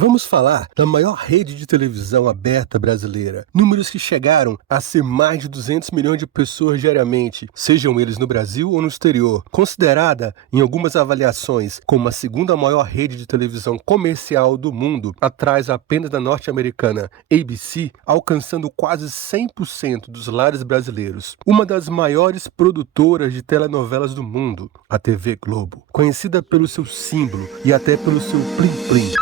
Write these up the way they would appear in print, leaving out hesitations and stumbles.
Vamos falar da maior rede de televisão aberta brasileira. Números que chegaram a ser mais de 200 milhões de pessoas diariamente, sejam eles no Brasil ou no exterior. Considerada, em algumas avaliações, como a segunda maior rede de televisão comercial do mundo, atrás apenas da norte-americana ABC, alcançando quase 100% dos lares brasileiros. Uma das maiores produtoras de telenovelas do mundo, a TV Globo, conhecida pelo seu símbolo e até pelo seu plim-plim.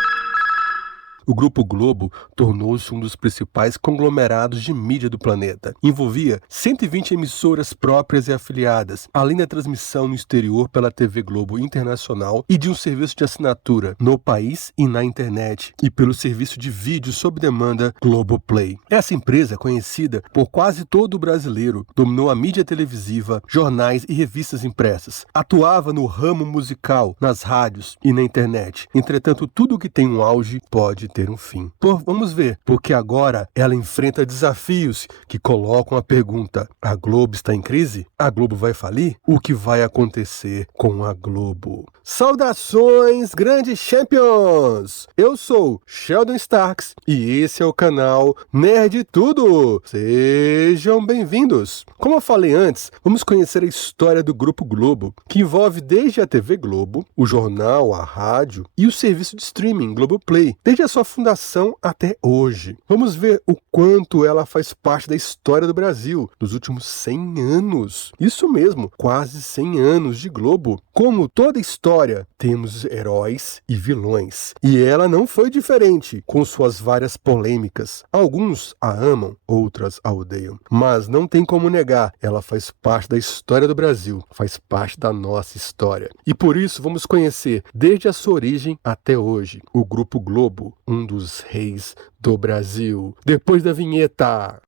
O Grupo Globo tornou-se um dos principais conglomerados de mídia do planeta. Envolvia 120 emissoras próprias e afiliadas, além da transmissão no exterior pela TV Globo Internacional e de um serviço de assinatura no país e na internet, e pelo serviço de vídeo sob demanda Globoplay. Essa empresa, conhecida por quase todo o brasileiro, dominou a mídia televisiva, jornais e revistas impressas. Atuava no ramo musical, nas rádios e na internet. Entretanto, tudo que tem um auge pode ter um fim. Vamos ver, porque agora ela enfrenta desafios que colocam a pergunta: a Globo está em crise? A Globo vai falir? O que vai acontecer com a Globo? Saudações, grandes champions! Eu sou Sheldon Starks e esse é o canal Nerd Tudo! Sejam bem-vindos! Como eu falei antes, vamos conhecer a história do Grupo Globo, que envolve desde a TV Globo, o jornal, a rádio e o serviço de streaming Globoplay, desde a sua fundação até hoje. Vamos ver o quanto ela faz parte da história do Brasil nos últimos 100 anos. Isso mesmo, quase 100 anos de Globo. Como toda história, temos heróis e vilões. E ela não foi diferente, com suas várias polêmicas. Alguns a amam, outras a odeiam. Mas não tem como negar, ela faz parte da história do Brasil, faz parte da nossa história. E por isso vamos conhecer, desde a sua origem até hoje, o Grupo Globo, um dos reis do Brasil. Depois da vinheta.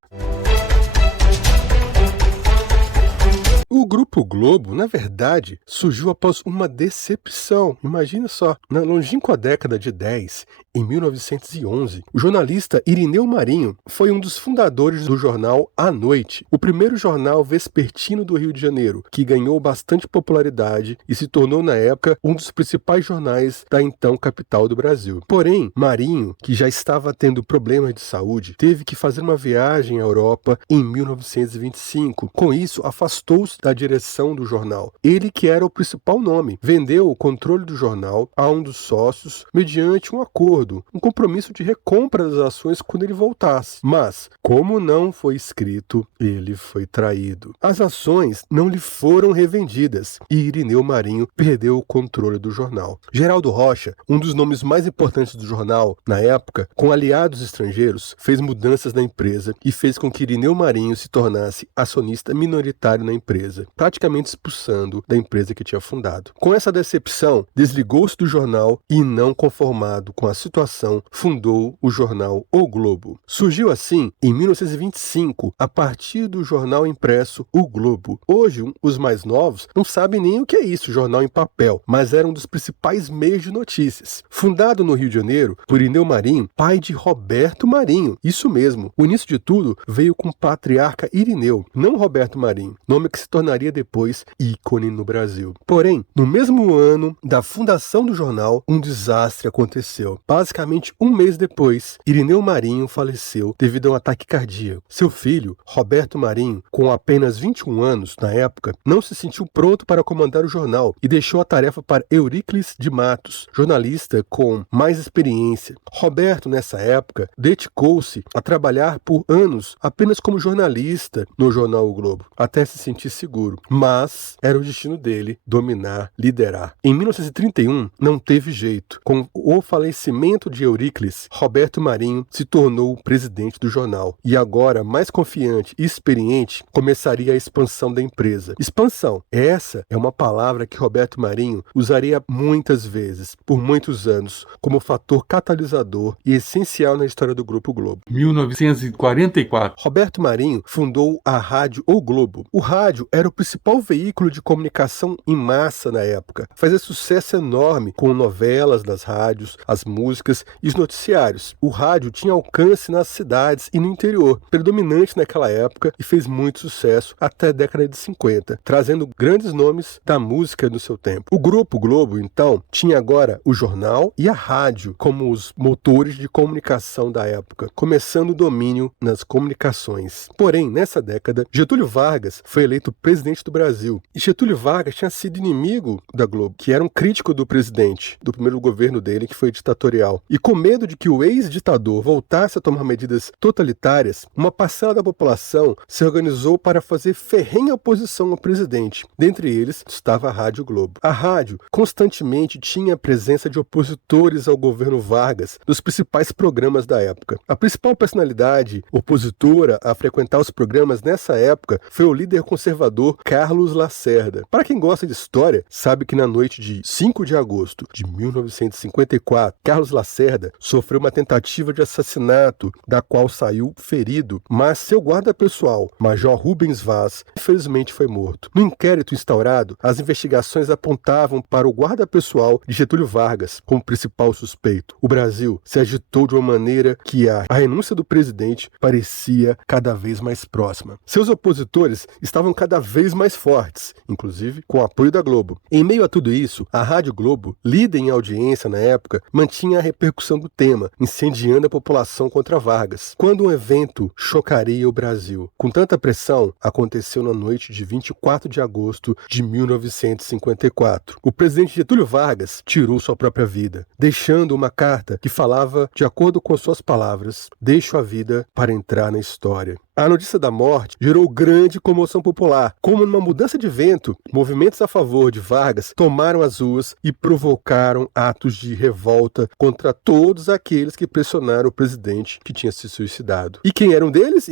O Grupo Globo, na verdade, surgiu após uma decepção. Imagina só, na longínqua década de 10, em 1911, o jornalista Irineu Marinho foi um dos fundadores do jornal A Noite, o primeiro jornal vespertino do Rio de Janeiro, que ganhou bastante popularidade e se tornou, na época, um dos principais jornais da então capital do Brasil. Porém, Marinho, que já estava tendo problemas de saúde, teve que fazer uma viagem à Europa em 1925. Com isso, afastou-se da direção do jornal. Ele, que era o principal nome, vendeu o controle do jornal a um dos sócios mediante um acordo, um compromisso de recompra das ações quando ele voltasse. Mas, como não foi escrito, ele foi traído. As ações não lhe foram revendidas e Irineu Marinho perdeu o controle do jornal. Geraldo Rocha, um dos nomes mais importantes do jornal na época, com aliados estrangeiros, fez mudanças na empresa e fez com que Irineu Marinho se tornasse acionista minoritário na empresa, praticamente expulsando da empresa que tinha fundado. Com essa decepção, desligou-se do jornal e, não conformado com a situação, fundou o jornal O Globo. Surgiu assim em 1925, a partir do jornal impresso O Globo. Hoje, os mais novos não sabem nem o que é isso, jornal em papel, mas era um dos principais meios de notícias. Fundado no Rio de Janeiro por Irineu Marinho, pai de Roberto Marinho. Isso mesmo, o início de tudo veio com o patriarca Irineu, não Roberto Marinho, nome que se tornaria depois ícone no Brasil. Porém, no mesmo ano da fundação do jornal, um desastre aconteceu. Basicamente, um mês depois, Irineu Marinho faleceu devido a um ataque cardíaco. Seu filho, Roberto Marinho, com apenas 21 anos na época, não se sentiu pronto para comandar o jornal e deixou a tarefa para Euríclides de Matos, jornalista com mais experiência. Roberto, nessa época, dedicou-se a trabalhar por anos apenas como jornalista no jornal O Globo, até se sentir seguro. Mas era o destino dele dominar, liderar. Em 1931, não teve jeito. Com o falecimento de Euríclides, Roberto Marinho se tornou o presidente do jornal. E agora, mais confiante e experiente, começaria a expansão da empresa. Expansão. Essa é uma palavra que Roberto Marinho usaria muitas vezes, por muitos anos, como fator catalisador e essencial na história do Grupo Globo. 1944. Roberto Marinho fundou a rádio O Globo. O rádio era era o principal veículo de comunicação em massa na época. Fazia sucesso enorme com novelas nas rádios, as músicas e os noticiários. O rádio tinha alcance nas cidades e no interior, predominante naquela época, e fez muito sucesso até a década de 50, trazendo grandes nomes da música no seu tempo. O Grupo Globo, então, tinha agora o jornal e a rádio como os motores de comunicação da época, começando o domínio nas comunicações. Porém, nessa década, Getúlio Vargas foi eleito presidente do Brasil. E Getúlio Vargas tinha sido inimigo da Globo, que era um crítico do presidente, do primeiro governo dele, que foi ditatorial. E com medo de que o ex-ditador voltasse a tomar medidas totalitárias, uma parcela da população se organizou para fazer ferrenha oposição ao presidente. Dentre eles estava a Rádio Globo. A rádio constantemente tinha a presença de opositores ao governo Vargas nos principais programas da época. A principal personalidade opositora a frequentar os programas nessa época foi o líder conservador Carlos Lacerda. Para quem gosta de história, sabe que na noite de 5 de agosto de 1954, Carlos Lacerda sofreu uma tentativa de assassinato, da qual saiu ferido, mas seu guarda pessoal, Major Rubens Vaz, infelizmente foi morto. No inquérito instaurado, as investigações apontavam para o guarda pessoal de Getúlio Vargas como principal suspeito. O Brasil se agitou de uma maneira que a renúncia do presidente parecia cada vez mais próxima. Seus opositores estavam cada vez mais fortes, inclusive com o apoio da Globo. Em meio a tudo isso, a Rádio Globo, líder em audiência na época, mantinha a repercussão do tema, incendiando a população contra Vargas. Quando um evento chocaria o Brasil com tanta pressão, aconteceu na noite de 24 de agosto de 1954. O presidente Getúlio Vargas tirou sua própria vida, deixando uma carta que falava, de acordo com suas palavras: "Deixo a vida para entrar na história". A notícia da morte gerou grande comoção popular. Como numa mudança de vento, movimentos a favor de Vargas tomaram as ruas e provocaram atos de revolta contra todos aqueles que pressionaram o presidente que tinha se suicidado. E quem eram deles?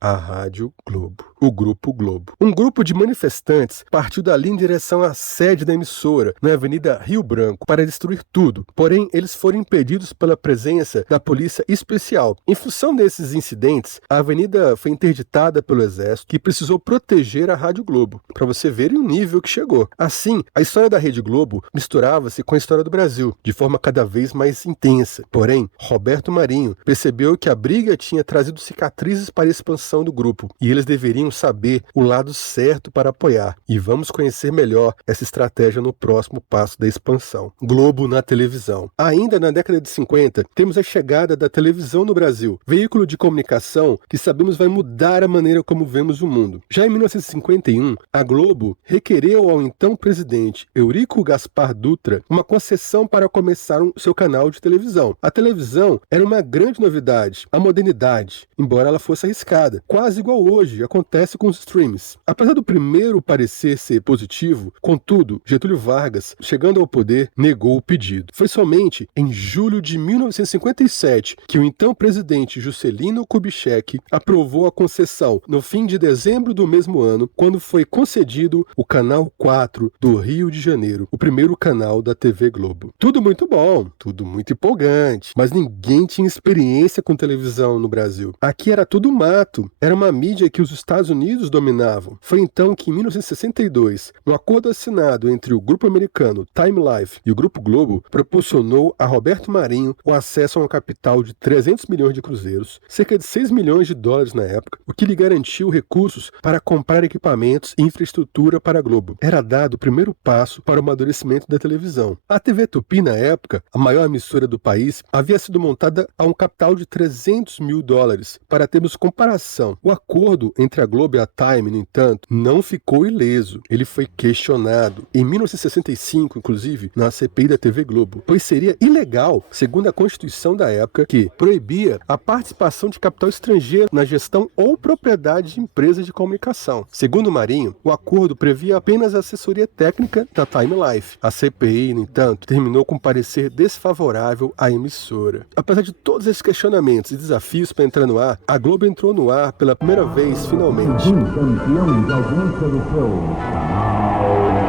A Rádio Globo. O Grupo Globo. Um grupo de manifestantes partiu dali em direção à sede da emissora, na Avenida Rio Branco, para destruir tudo. Porém, eles foram impedidos pela presença da Polícia Especial. Em função desses incidentes, a avenida foi interditada pelo Exército, que precisou proteger a Rádio Globo, para você ver o nível que chegou. Assim, a história da Rede Globo misturava-se com a história do Brasil, de forma cada vez mais intensa. Porém, Roberto Marinho percebeu que a briga tinha trazido cicatrizes para a expansão do grupo, e eles deveriam saber o lado certo para apoiar. E vamos conhecer melhor essa estratégia no próximo passo da expansão. Globo na televisão. Ainda na década de 50, temos a chegada da televisão no Brasil, veículo de comunicação que sabemos vai mudar a maneira como vemos o mundo. Já em 1951, a Globo requereu ao então presidente Eurico Gaspar Dutra uma concessão para começar seu canal de televisão. A televisão era uma grande novidade, a modernidade, embora ela fosse arriscada, quase igual hoje acontece com os streams. Apesar do primeiro parecer ser positivo, contudo, Getúlio Vargas, chegando ao poder, negou o pedido. Foi somente em julho de 1957 que o então presidente Juscelino Kubitschek aprovou a concessão no fim de dezembro do mesmo ano, quando foi concedido o Canal 4 do Rio de Janeiro, o primeiro canal da TV Globo. Tudo muito bom, tudo muito empolgante, mas ninguém tinha experiência com televisão no Brasil. Aqui era tudo mato, era uma mídia que os Estados Unidos dominavam. Foi então que em 1962, um acordo assinado entre o grupo americano Time Life e o Grupo Globo proporcionou a Roberto Marinho o acesso a um capital de 300 milhões de cruzeiros, cerca de 6 milhões de dólares na época, o que lhe garantiu recursos para comprar equipamentos e infraestrutura para a Globo. Era dado o primeiro passo para o amadurecimento da televisão. A TV Tupi, na época, a maior emissora do país, havia sido montada a um capital de 300 mil dólares. Para termos comparação, o acordo entre a Globo e a Time, no entanto, não ficou ileso. Ele foi questionado. Em 1965, inclusive, na CPI da TV Globo, pois seria ilegal, segundo a Constituição da época, que proibia a participação de capital estrangeiro na gestão ou propriedade de empresas de comunicação. Segundo Marinho, o acordo previa apenas a assessoria técnica da Time Life. A CPI, no entanto, terminou com um parecer desfavorável à emissora. Apesar de todos esses questionamentos e desafios para entrar no ar, a Globo entrou no ar pela primeira vez, finalmente. Campeão de audiência do seu canal.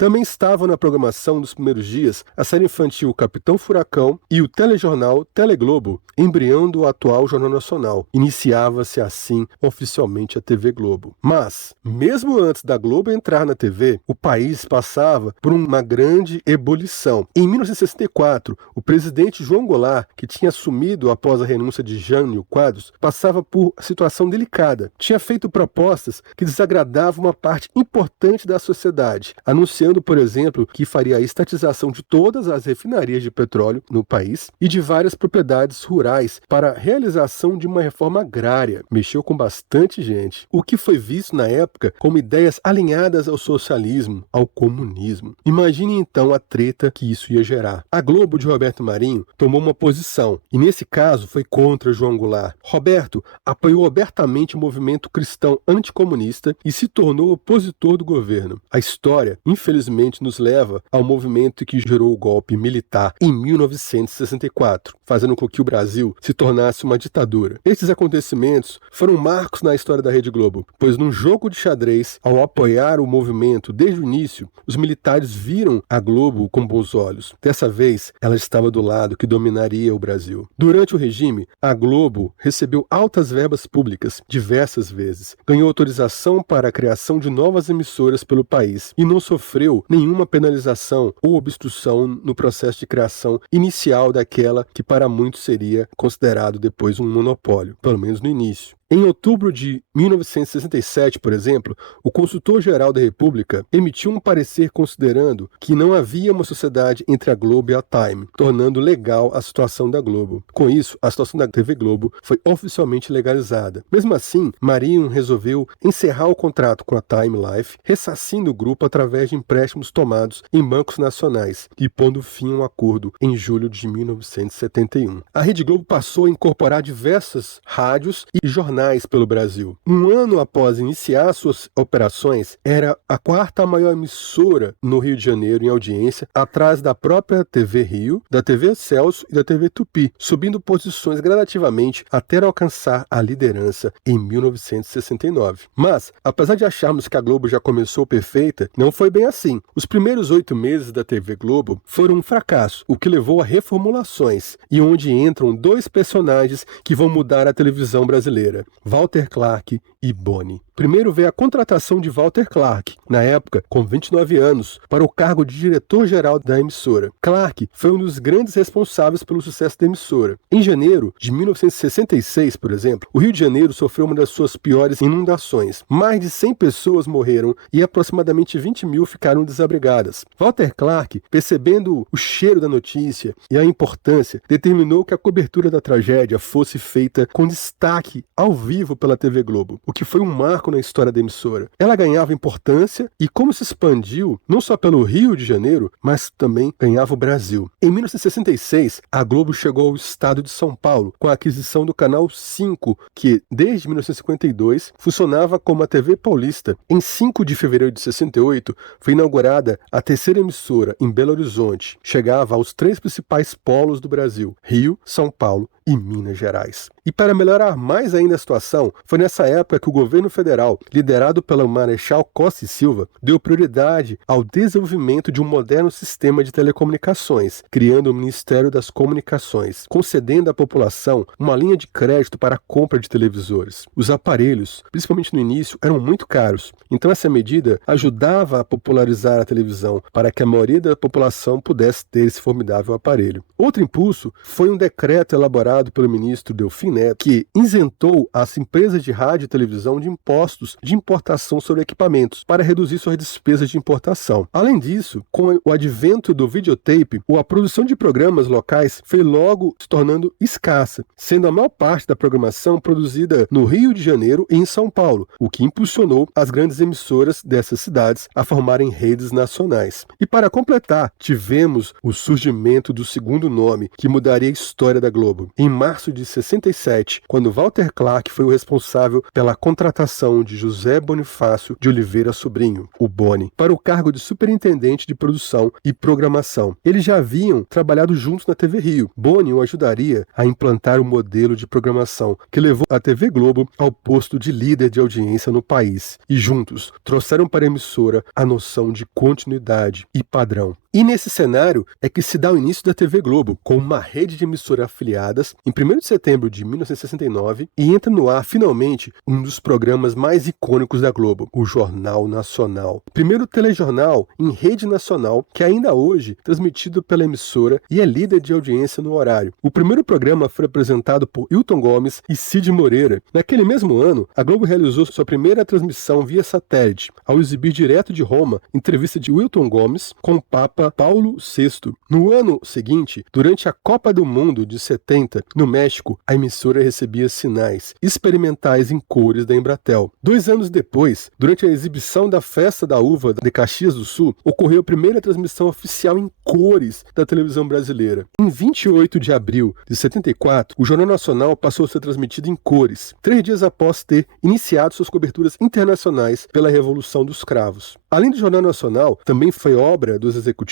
Também estavam na programação dos primeiros dias a série infantil Capitão Furacão e o telejornal Teleglobo, embrião do atual Jornal Nacional. Iniciava-se assim oficialmente a TV Globo. Mas, mesmo antes da Globo entrar na TV, o país passava por uma grande ebulição. Em 1964, o presidente João Goulart, que tinha assumido após a renúncia de Jânio Quadros, passava por situação delicada. Tinha feito propostas que desagradavam uma parte importante da sociedade, anunciando, por exemplo, que faria a estatização de todas as refinarias de petróleo no país e de várias propriedades rurais para a realização de uma reforma agrária. Mexeu com bastante gente, o que foi visto na época como ideias alinhadas ao socialismo, ao comunismo. Imagine então a treta que isso ia gerar. A Globo de Roberto Marinho tomou uma posição, e nesse caso foi contra João Goulart. Roberto apoiou abertamente o movimento cristão anticomunista e se tornou opositor do governo. A história, infelizmente, nos leva ao movimento que gerou o golpe militar em 1964, fazendo com que o Brasil se tornasse uma ditadura. Esses acontecimentos foram marcos na história da Rede Globo, pois num jogo de xadrez, ao apoiar o movimento desde o início, os militares viram a Globo com bons olhos. Dessa vez, ela estava do lado que dominaria o Brasil. Durante o regime, a Globo recebeu altas verbas públicas diversas vezes, ganhou autorização para a criação de novas emissoras pelo país e não sofreu nenhuma penalização ou obstrução no processo de criação inicial daquela que para muitos seria considerado depois um monopólio, pelo menos no início. Em outubro de 1967, por exemplo, o Consultor-Geral da República emitiu um parecer considerando que não havia uma sociedade entre a Globo e a Time, tornando legal a situação da Globo. Com isso, a situação da TV Globo foi oficialmente legalizada. Mesmo assim, Marinho resolveu encerrar o contrato com a Time Life, ressarcindo o grupo através de empréstimos tomados em bancos nacionais e pondo fim ao acordo em julho de 1971. A Rede Globo passou a incorporar diversas rádios e jornais pelo Brasil. Um ano após iniciar suas operações, era a quarta maior emissora no Rio de Janeiro em audiência, atrás da própria TV Rio, da TV Celso e da TV Tupi, subindo posições gradativamente até alcançar a liderança em 1969. Mas, apesar de acharmos que a Globo já começou perfeita, não foi bem assim. Os primeiros 8 meses da TV Globo foram um fracasso, o que levou a reformulações, e onde entram 2 personagens que vão mudar a televisão brasileira: Walter Clark e Boni. Primeiro veio a contratação de Walter Clark, na época com 29 anos, para o cargo de diretor-geral da emissora. Clark foi um dos grandes responsáveis pelo sucesso da emissora. Em janeiro de 1966, por exemplo, o Rio de Janeiro sofreu uma das suas piores inundações. Mais de 100 pessoas morreram e aproximadamente 20 mil ficaram desabrigadas. Walter Clark, percebendo o cheiro da notícia e a importância, determinou que a cobertura da tragédia fosse feita com destaque ao vivo pela TV Globo, o que foi um marco na história da emissora. Ela ganhava importância e, como se expandiu não só pelo Rio de Janeiro, mas também ganhava o Brasil. Em 1966, a Globo chegou ao estado de São Paulo com a aquisição do Canal 5, que desde 1952 funcionava como a TV Paulista. Em 5 de fevereiro de 68, foi inaugurada a terceira emissora em Belo Horizonte. Chegava aos 3 principais polos do Brasil: Rio, São Paulo e Minas Gerais. E para melhorar mais ainda a situação, foi nessa época que o governo federal, liderado pelo Marechal Costa e Silva, deu prioridade ao desenvolvimento de um moderno sistema de telecomunicações, criando o Ministério das Comunicações, concedendo à população uma linha de crédito para a compra de televisores. Os aparelhos, principalmente no início, eram muito caros, então essa medida ajudava a popularizar a televisão para que a maioria da população pudesse ter esse formidável aparelho. Outro impulso foi um decreto elaborado pelo ministro Delfim Neto, que isentou as empresas de rádio e televisão de impostos de importação sobre equipamentos para reduzir suas despesas de importação. Além disso, com o advento do videotape, a produção de programas locais foi logo se tornando escassa, sendo a maior parte da programação produzida no Rio de Janeiro e em São Paulo, o que impulsionou as grandes emissoras dessas cidades a formarem redes nacionais. E para completar, tivemos o surgimento do segundo nome, que mudaria a história da Globo. Em março de 67, quando Walter Clark foi o responsável pela contratação nomeação de José Bonifácio de Oliveira Sobrinho, o Boni, para o cargo de superintendente de produção e programação. Eles já haviam trabalhado juntos na TV Rio. Boni o ajudaria a implantar o modelo de programação que levou a TV Globo ao posto de líder de audiência no país. E juntos trouxeram para a emissora a noção de continuidade e padrão. E nesse cenário é que se dá o início da TV Globo, com uma rede de emissoras afiliadas, em 1º de setembro de 1969, e entra no ar, finalmente, um dos programas mais icônicos da Globo, o Jornal Nacional. Primeiro telejornal em rede nacional, que ainda hoje é transmitido pela emissora e é líder de audiência no horário. O primeiro programa foi apresentado por Hilton Gomes e Cid Moreira. Naquele mesmo ano, a Globo realizou sua primeira transmissão via satélite, ao exibir direto de Roma entrevista de Hilton Gomes com o Papa Paulo VI. No ano seguinte, durante a Copa do Mundo de 70, no México, a emissora recebia sinais experimentais em cores da Embratel. 2 anos depois, durante a exibição da Festa da Uva de Caxias do Sul, ocorreu a primeira transmissão oficial em cores da televisão brasileira. Em 28 de abril de 74, o Jornal Nacional passou a ser transmitido em cores, 3 dias após ter iniciado suas coberturas internacionais pela Revolução dos Cravos. Além do Jornal Nacional, também foi obra dos executivos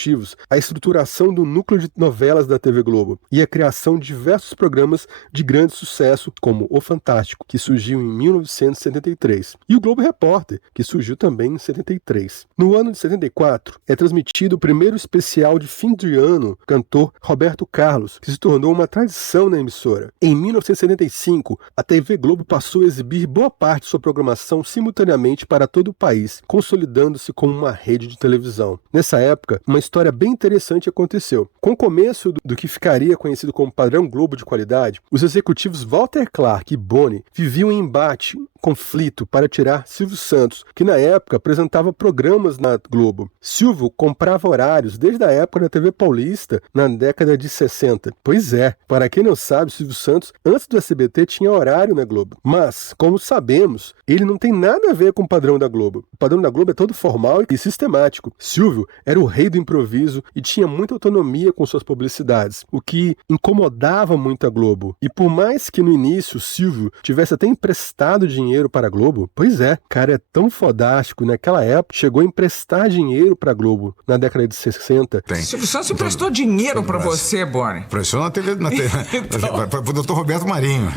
a estruturação do núcleo de novelas da TV Globo e a criação de diversos programas de grande sucesso, como O Fantástico, que surgiu em 1973, e o Globo Repórter, que surgiu também em 73. No ano de 74, é transmitido o primeiro especial de fim de ano, cantor Roberto Carlos, que se tornou uma tradição na emissora. Em 1975, a TV Globo passou a exibir boa parte de sua programação simultaneamente para todo o país, consolidando-se como uma rede de televisão. Nessa época, uma história bem interessante aconteceu. Com o começo do que ficaria conhecido como padrão Globo de qualidade, os executivos Walter Clark e Boni viviam em embate, conflito para tirar Silvio Santos, que na época apresentava programas na Globo. Silvio comprava horários desde a época da TV Paulista, na década de 60. Pois é, para quem não sabe, Silvio Santos, antes do SBT, tinha horário na Globo. Mas, como sabemos, ele não tem nada a ver com o padrão da Globo. O padrão da Globo é todo formal e sistemático. Silvio era o rei do improviso e tinha muita autonomia com suas publicidades, o que incomodava muito a Globo. E por mais que no início Silvio tivesse até emprestado dinheiro para a Globo, pois é, cara é tão fodástico, naquela época chegou a emprestar dinheiro para a Globo, na década de 60. Silvio Santos emprestou dinheiro para você, Boni. Prestou na TV, para o Dr. Roberto Marinho.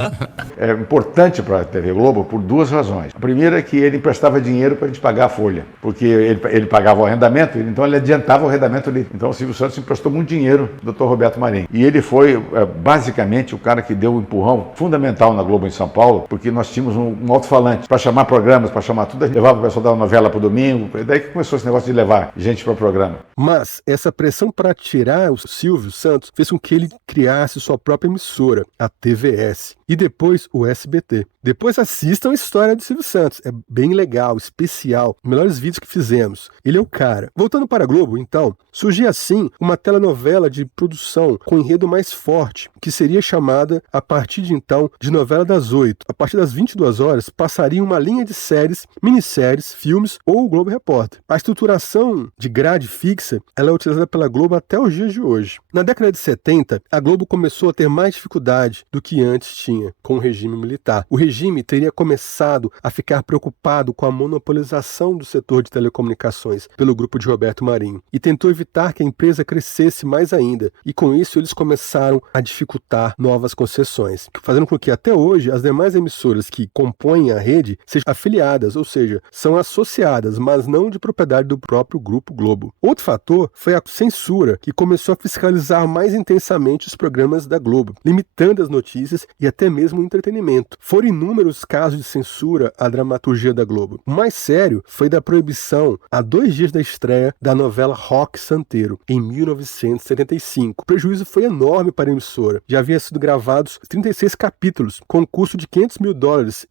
É importante para a TV Globo por 2 razões. A primeira é que ele emprestava dinheiro para a gente pagar a folha, porque ele pagava o arrendamento, então ele adiantava o arrendamento ali. Então o Silvio Santos emprestou muito dinheiro do Dr. Roberto Marinho. E ele foi basicamente o cara que deu um empurrão fundamental na Globo em São Paulo, porque nós tínhamos um alto-falante para chamar programas, para chamar tudo, levava o pessoal da novela para o domingo, daí que começou esse negócio de levar gente para o programa. Mas essa pressão para tirar o Silvio Santos fez com que ele criasse sua própria emissora, a TVS, e depois o SBT. Depois assistam a história do Silvio Santos, é bem legal, especial, os melhores vídeos que fizemos. Ele é o cara. Voltando para a Globo, então, surgia assim uma telenovela de produção com enredo mais forte, que seria chamada, a partir de então, de novela das 8. A partir das 22 horas, passaria uma linha de séries, minisséries, filmes ou o Globo Repórter. A estruturação de grade fixa ela é utilizada pela Globo até os dias de hoje. Na década de 70, a Globo começou a ter mais dificuldade do que antes tinha com o regime militar. O regime teria começado a ficar preocupado com a monopolização do setor de telecomunicações pelo grupo de Roberto Marinho e tentou evitar que a empresa crescesse mais ainda, e com isso eles começaram a dificultar novas concessões, fazendo com que até hoje as demais emissoras que compõem a rede sejam afiliadas, ou seja, são associadas, mas não de propriedade do próprio Grupo Globo. Outro fator foi a censura, que começou a fiscalizar mais intensamente os programas da Globo, limitando as notícias e até mesmo o entretenimento. Foram inúmeros casos de censura à dramaturgia da Globo. O mais sério foi da proibição, há 2 dias da estreia, da novela Roque Santeiro, em 1975. O prejuízo foi enorme para a emissora. Já havia sido gravados 36 capítulos, com um custo de $500 mil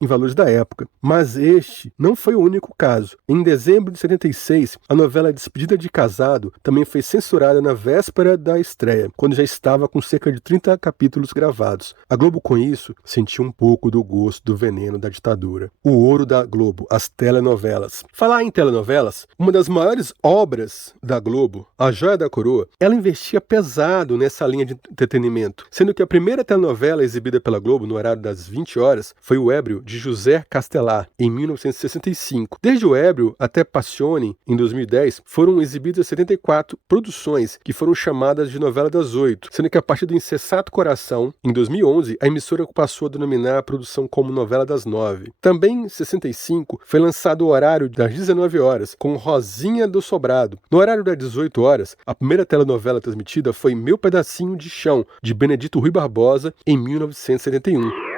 em valores da época. Mas este não foi o único caso. Em dezembro de 76, a novela Despedida de Casado também foi censurada na véspera da estreia, quando já estava com cerca de 30 capítulos gravados. A Globo, com isso, sentiu um pouco do gosto efeitos do veneno da ditadura. O ouro da Globo, as telenovelas. Falar em telenovelas, uma das maiores obras da Globo, A Joia da Coroa, ela investia pesado nessa linha de entretenimento, sendo que a primeira telenovela exibida pela Globo no horário das 20 horas foi O Ébrio, de José Castelar, em 1965. Desde O Ébrio até Passione, em 2010, foram exibidas 74 produções que foram chamadas de novela das 8, sendo que a partir do Insensato Coração, em 2011, a emissora passou a denominar a produção como novela das 9. Também em 65 foi lançado o horário das 19 horas, com Rosinha do Sobrado. No horário das 18 horas, a primeira telenovela transmitida foi Meu Pedacinho de Chão, de Benedito Rui Barbosa, em 1971.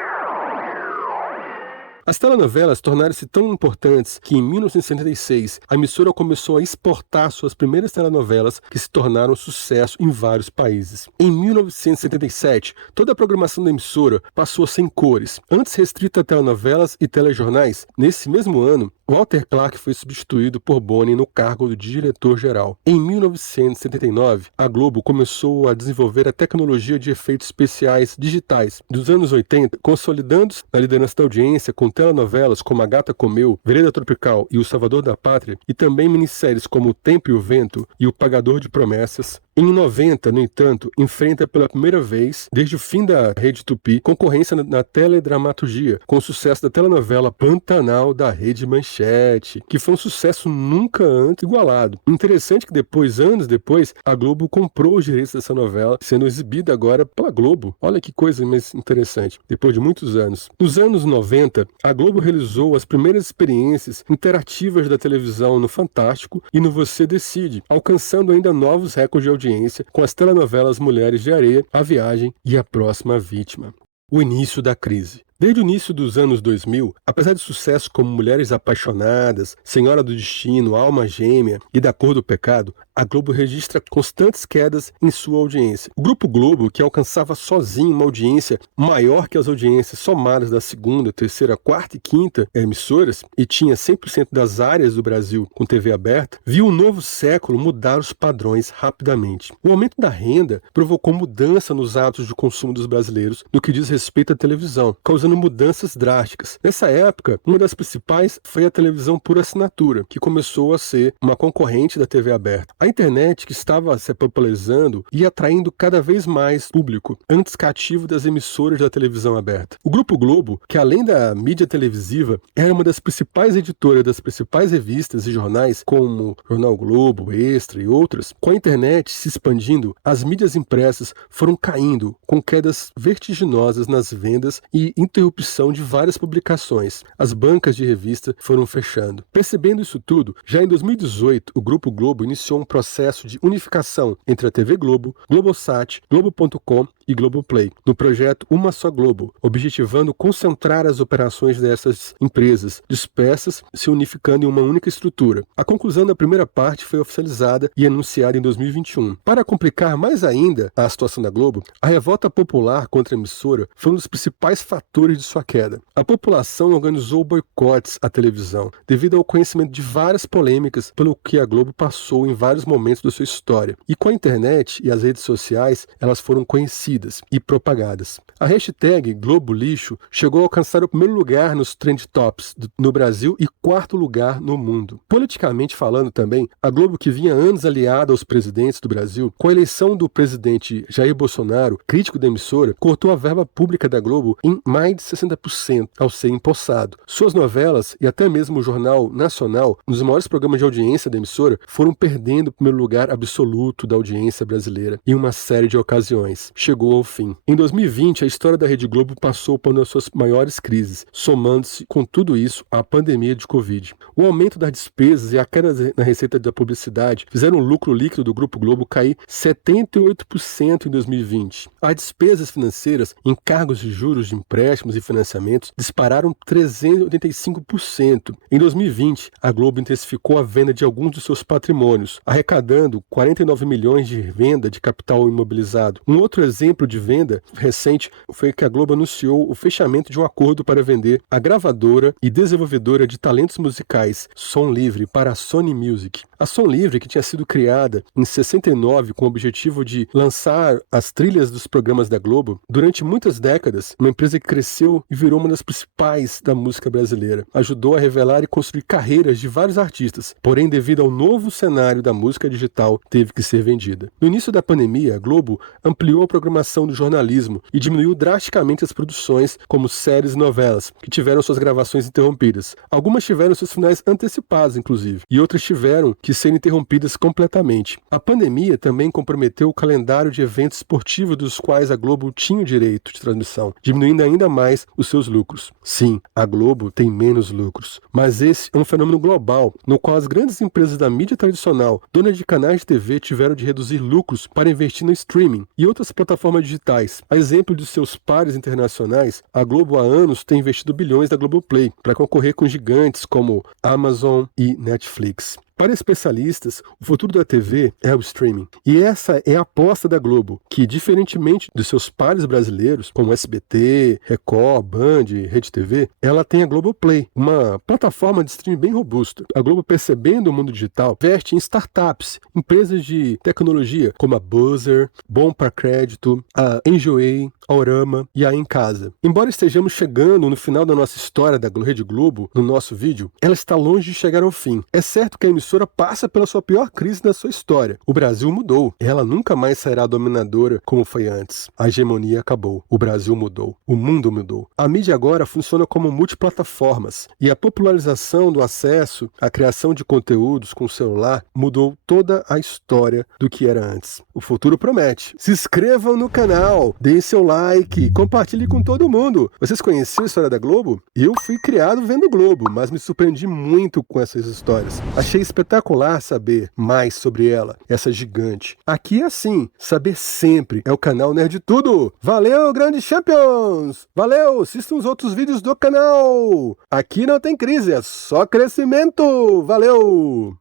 As telenovelas tornaram-se tão importantes que, em 1976, a emissora começou a exportar suas primeiras telenovelas, que se tornaram sucesso em vários países. Em 1977, toda a programação da emissora passou a ser em cores, antes restrita a telenovelas e telejornais. Nesse mesmo ano, Walter Clark foi substituído por Boni no cargo de diretor-geral. Em 1979, a Globo começou a desenvolver a tecnologia de efeitos especiais digitais. Dos anos 80, consolidando-se na liderança da audiência com telenovelas como A Gata Comeu, Vereda Tropical e O Salvador da Pátria, e também minisséries como O Tempo e o Vento e O Pagador de Promessas. Em 90, no entanto, enfrenta pela primeira vez, desde o fim da Rede Tupi, concorrência na teledramaturgia, com o sucesso da telenovela Pantanal da Rede Manchete, que foi um sucesso nunca antes igualado. Interessante que depois, anos depois, a Globo comprou os direitos dessa novela, sendo exibida agora pela Globo. Olha que coisa mais interessante, depois de muitos anos. Nos anos 90, a Globo realizou as primeiras experiências interativas da televisão no Fantástico e no Você Decide, alcançando ainda novos recordes de audiência com as telenovelas Mulheres de Areia, A Viagem e A Próxima Vítima. O início da crise. Desde o início dos anos 2000, apesar de sucessos como Mulheres Apaixonadas, Senhora do Destino, Alma Gêmea e Da Cor do Pecado, a Globo registra constantes quedas em sua audiência. O Grupo Globo, que alcançava sozinho uma audiência maior que as audiências somadas da segunda, terceira, quarta e quinta emissoras, e tinha 100% das áreas do Brasil com TV aberta, viu o novo século mudar os padrões rapidamente. O aumento da renda provocou mudança nos hábitos de consumo dos brasileiros no que diz respeito à televisão, causando mudanças drásticas. Nessa época, uma das principais foi a televisão por assinatura, que começou a ser uma concorrente da TV aberta. A internet, que estava se popularizando e atraindo cada vez mais público, antes cativo das emissoras da televisão aberta. O Grupo Globo, que além da mídia televisiva, era uma das principais editoras das principais revistas e jornais, como Jornal Globo, Extra e outras, com a internet se expandindo, as mídias impressas foram caindo, com quedas vertiginosas nas vendas e interrupção de várias publicações. As bancas de revista foram fechando. Percebendo isso tudo, já em 2018, o Grupo Globo iniciou um processo de unificação entre a TV Globo, Globosat, Globo.com e Globoplay, no projeto Uma Só Globo, objetivando concentrar as operações dessas empresas dispersas, se unificando em uma única estrutura. A conclusão da primeira parte foi oficializada e anunciada em 2021. Para complicar mais ainda a situação da Globo, a revolta popular contra a emissora foi um dos principais fatores de sua queda. A população organizou boicotes à televisão, devido ao conhecimento de várias polêmicas pelo que a Globo passou em vários momentos da sua história. E com a internet e as redes sociais, elas foram conhecidas e propagadas. A hashtag Globo Lixo chegou a alcançar o primeiro lugar nos Trend Tops no Brasil e quarto lugar no mundo. Politicamente falando também, a Globo, que vinha anos aliada aos presidentes do Brasil, com a eleição do presidente Jair Bolsonaro, crítico da emissora, cortou a verba pública da Globo em mais de 60% ao ser empossado. Suas novelas e até mesmo o Jornal Nacional, nos maiores programas de audiência da emissora, foram perdendo o primeiro lugar absoluto da audiência brasileira em uma série de ocasiões. Chegou ao fim. Em 2020, a história da Rede Globo passou por uma das suas maiores crises, somando-se com tudo isso à pandemia de Covid. O aumento das despesas e a queda na receita da publicidade fizeram o lucro líquido do Grupo Globo cair 78% em 2020. As despesas financeiras, encargos de juros de empréstimos e financiamentos, dispararam 385%. Em 2020, a Globo intensificou a venda de alguns dos seus patrimônios, arrecadando 49 milhões de venda de capital imobilizado. Um outro exemplo de venda recente foi que a Globo anunciou o fechamento de um acordo para vender a gravadora e desenvolvedora de talentos musicais Som Livre para a Sony Music. A Som Livre, que tinha sido criada em 69 com o objetivo de lançar as trilhas dos programas da Globo, durante muitas décadas, uma empresa que cresceu cresceu e virou uma das principais da música brasileira. Ajudou a revelar e construir carreiras de vários artistas, porém, devido ao novo cenário da música digital, teve que ser vendida. No início da pandemia, a Globo ampliou a programação do jornalismo e diminuiu drasticamente as produções, como séries e novelas, que tiveram suas gravações interrompidas. Algumas tiveram seus finais antecipados, inclusive, e outras tiveram que ser interrompidas completamente. A pandemia também comprometeu o calendário de eventos esportivos dos quais a Globo tinha o direito de transmissão, diminuindo ainda mais os seus lucros. Sim, a Globo tem menos lucros, mas esse é um fenômeno global, no qual as grandes empresas da mídia tradicional, donas de canais de TV, tiveram de reduzir lucros para investir no streaming e outras plataformas digitais. A exemplo de seus pares internacionais, a Globo há anos tem investido bilhões da Globoplay para concorrer com gigantes como Amazon e Netflix. Para especialistas, o futuro da TV é o streaming. E essa é a aposta da Globo, que, diferentemente dos seus pares brasileiros, como SBT, Record, Band, Rede TV, ela tem a Globoplay, uma plataforma de streaming bem robusta. A Globo, percebendo o mundo digital, investe em startups, empresas de tecnologia, como a Buzzer, Bom para Crédito, a Enjoei, a Orama e a Em Casa. Embora estejamos chegando no final da nossa história da Rede Globo, no nosso vídeo, ela está longe de chegar ao fim. É certo que a emissora passa pela sua pior crise da sua história. O Brasil mudou. Ela nunca mais será dominadora como foi antes. A hegemonia acabou. O Brasil mudou. O mundo mudou. A mídia agora funciona como multiplataformas e a popularização do acesso, a criação de conteúdos com o celular mudou toda a história do que era antes. O futuro promete. Se inscrevam no canal, deem seu like, compartilhe com todo mundo. Vocês conheciam a história da Globo? Eu fui criado vendo Globo, mas me surpreendi muito com essas histórias. Achei espetacular saber mais sobre ela, essa gigante. Aqui é assim, saber sempre é o canal Nerd Tudo. Valeu, grandes champions! Valeu, assistam os outros vídeos do canal. Aqui não tem crise, é só crescimento. Valeu!